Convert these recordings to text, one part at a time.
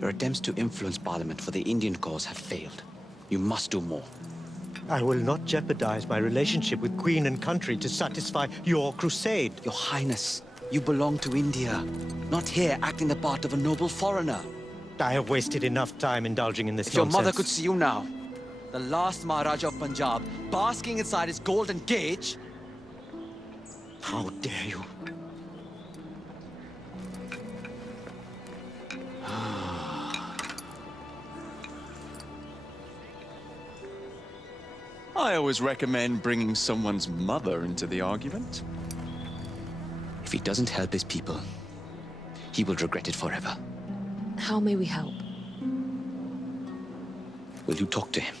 Your attempts to influence Parliament for the Indian cause have failed. You must do more. I will not jeopardize my relationship with Queen and country to satisfy your crusade. Your Highness, you belong to India, not here acting the part of a noble foreigner. I have wasted enough time indulging in this If your nonsense. mother could see you now, the last Maharaja of Punjab, basking inside his golden cage. How dare you? I always recommend bringing someone's mother into the argument. If he doesn't help his people, he will regret it forever. How may we help? Will you talk to him?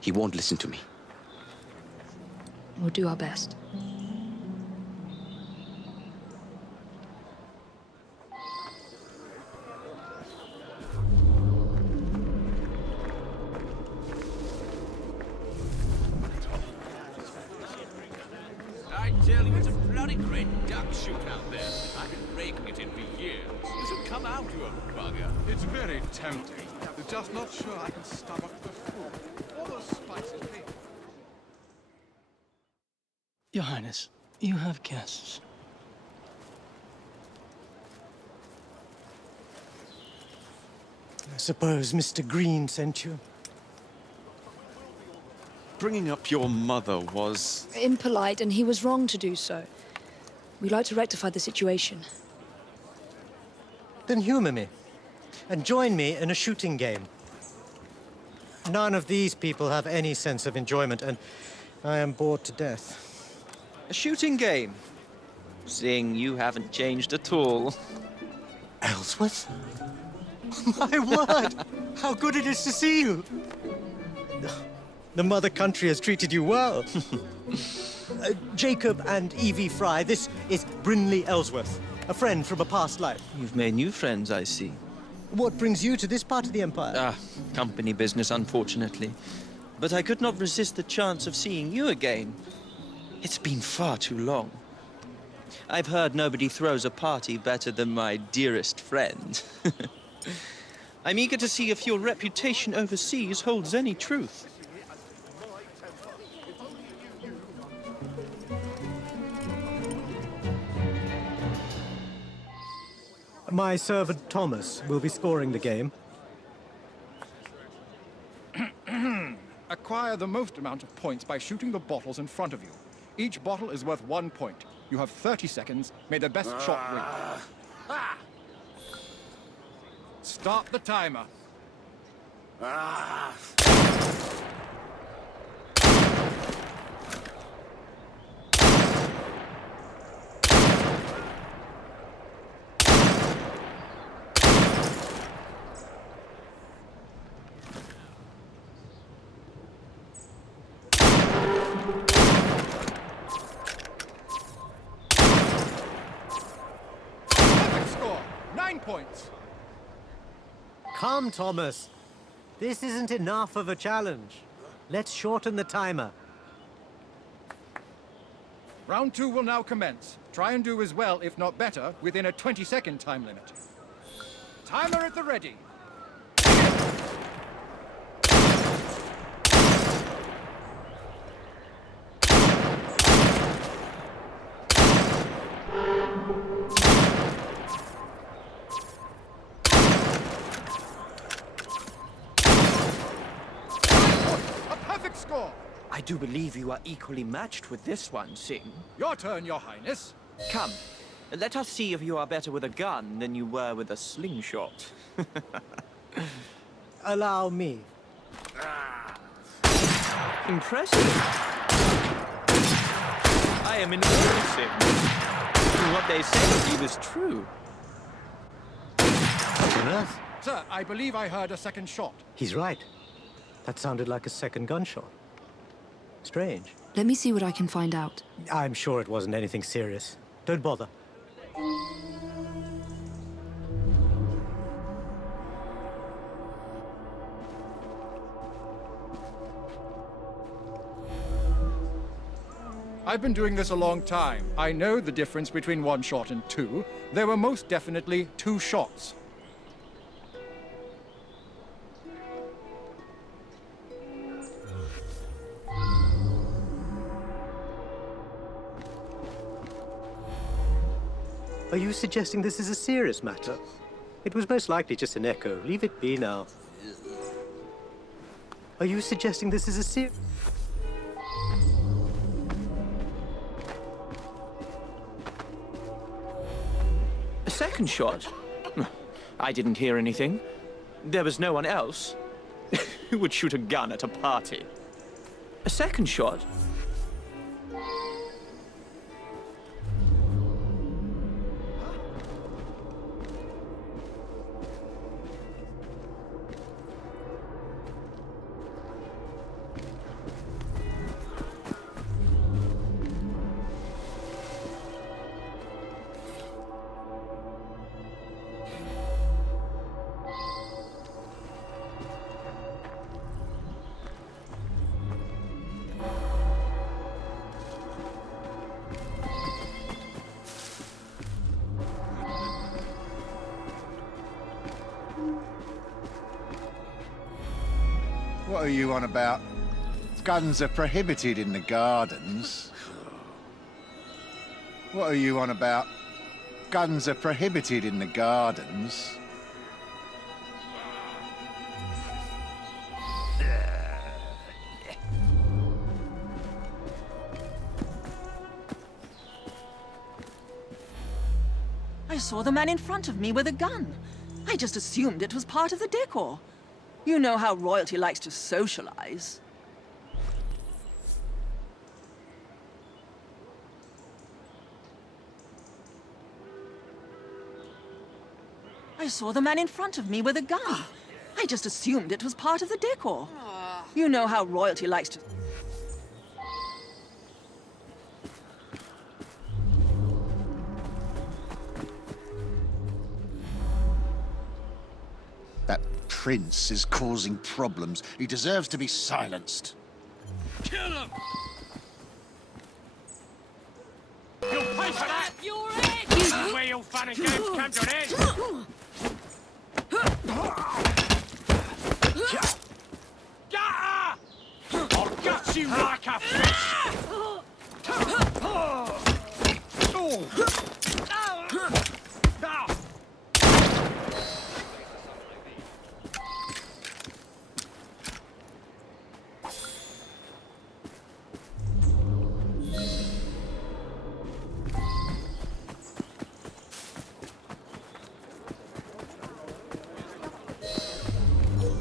He won't listen to me. We'll do our best. I tell you, it's a bloody great duck shoot out there. I've been breaking it in for years. You should come out, you old bugger. It's very tempting. But just not sure I can stomach the food. All those spices pay. Your Highness, you have guests. I suppose Mr. Green sent you. Bringing up your mother was... Impolite, and he was wrong to do so. We'd like to rectify the situation. Then humor me, and join me in a shooting game. None of these people have any sense of enjoyment, and I am bored to death. A shooting game? Seeing you haven't changed at all. Ellsworth? My word! How good it is to see you! The mother country has treated you well. Jacob and Evie Fry, this is Brinley Ellsworth, a friend from a past life. You've made new friends, I see. What brings you to this part of the Empire? Ah, company business, unfortunately. But I could not resist the chance of seeing you again. It's been far too long. I've heard nobody throws a party better than my dearest friend. I'm eager to see if your reputation overseas holds any truth. My servant Thomas will be scoring the game. Acquire the most amount of points by shooting the bottles in front of you. Each bottle is worth 1 point. You have 30 seconds. May the best shot win. Start the timer. Perfect score. 9 points. Come, Thomas. This isn't enough of a challenge. Let's shorten the timer. Round 2 will now commence. Try and do as well, if not better, within a 20-second time limit. Timer at the ready. A perfect score. I do believe you are equally matched with this one, Singh. Your turn, Your Highness. Come, let us see if you are better with a gun than you were with a slingshot. Allow me. Impressive. I am in awe, Singh. What they say of you is true. What on earth? Sir, I believe I heard a second shot. He's right. That sounded like a second gunshot. Strange. Let me see what I can find out. I'm sure it wasn't anything serious. Don't bother. I've been doing this a long time. I know the difference between 1 shot and 2. There were most definitely 2 shots. Are you suggesting this is a serious matter? It was most likely just an echo. Leave it be now. Are you suggesting this is a serious... A second shot? I didn't hear anything. There was no one else. Who would shoot a gun at a party? A second shot? What are you on about? Guns are prohibited in the gardens. What are you on about? Guns are prohibited in the gardens. I saw the man in front of me with a gun. I just assumed it was part of the decor. You know how royalty likes to socialize. I saw the man in front of me with a gun. I just assumed it was part of the decor. You know how royalty likes to... That prince is causing problems. He deserves to be silenced. Kill him! You'll pay for that! You're it! This is where your fun and games come to an end! Get her! I'll gut you like a fish!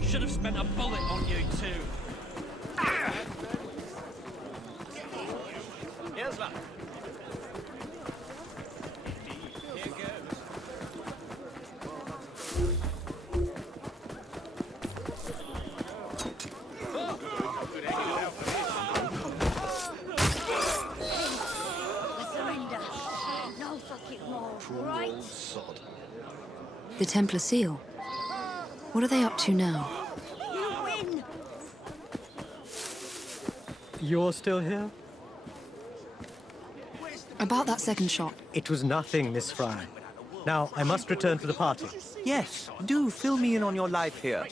Should have spent a bullet on you two. Here's luck. Here goes. Surrender. No fucking more, right? The Templar seal. What are they up to now? You win! You're still here? About that second shot. It was nothing, Miss Fry. Now, I must return to the party. Yes, do fill me in on your life here.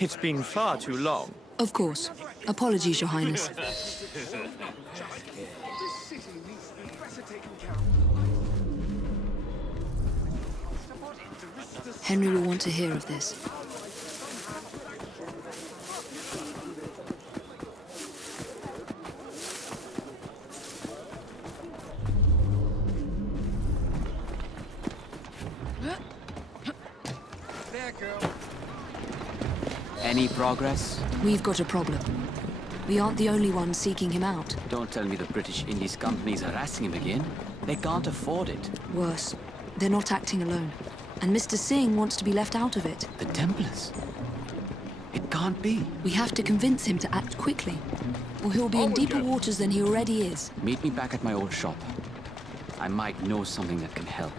It's been far too long. Of course. Apologies, Your Highness. Henry will want to hear of this. Any progress? We've got a problem. We aren't the only ones seeking him out. Don't tell me the British Indies company's harassing him again. They can't afford it. Worse, they're not acting alone. And Mr. Singh wants to be left out of it. The Templars? It can't be. We have to convince him to act quickly, or he'll be in deeper waters than he already is. Meet me back at my old shop. I might know something that can help.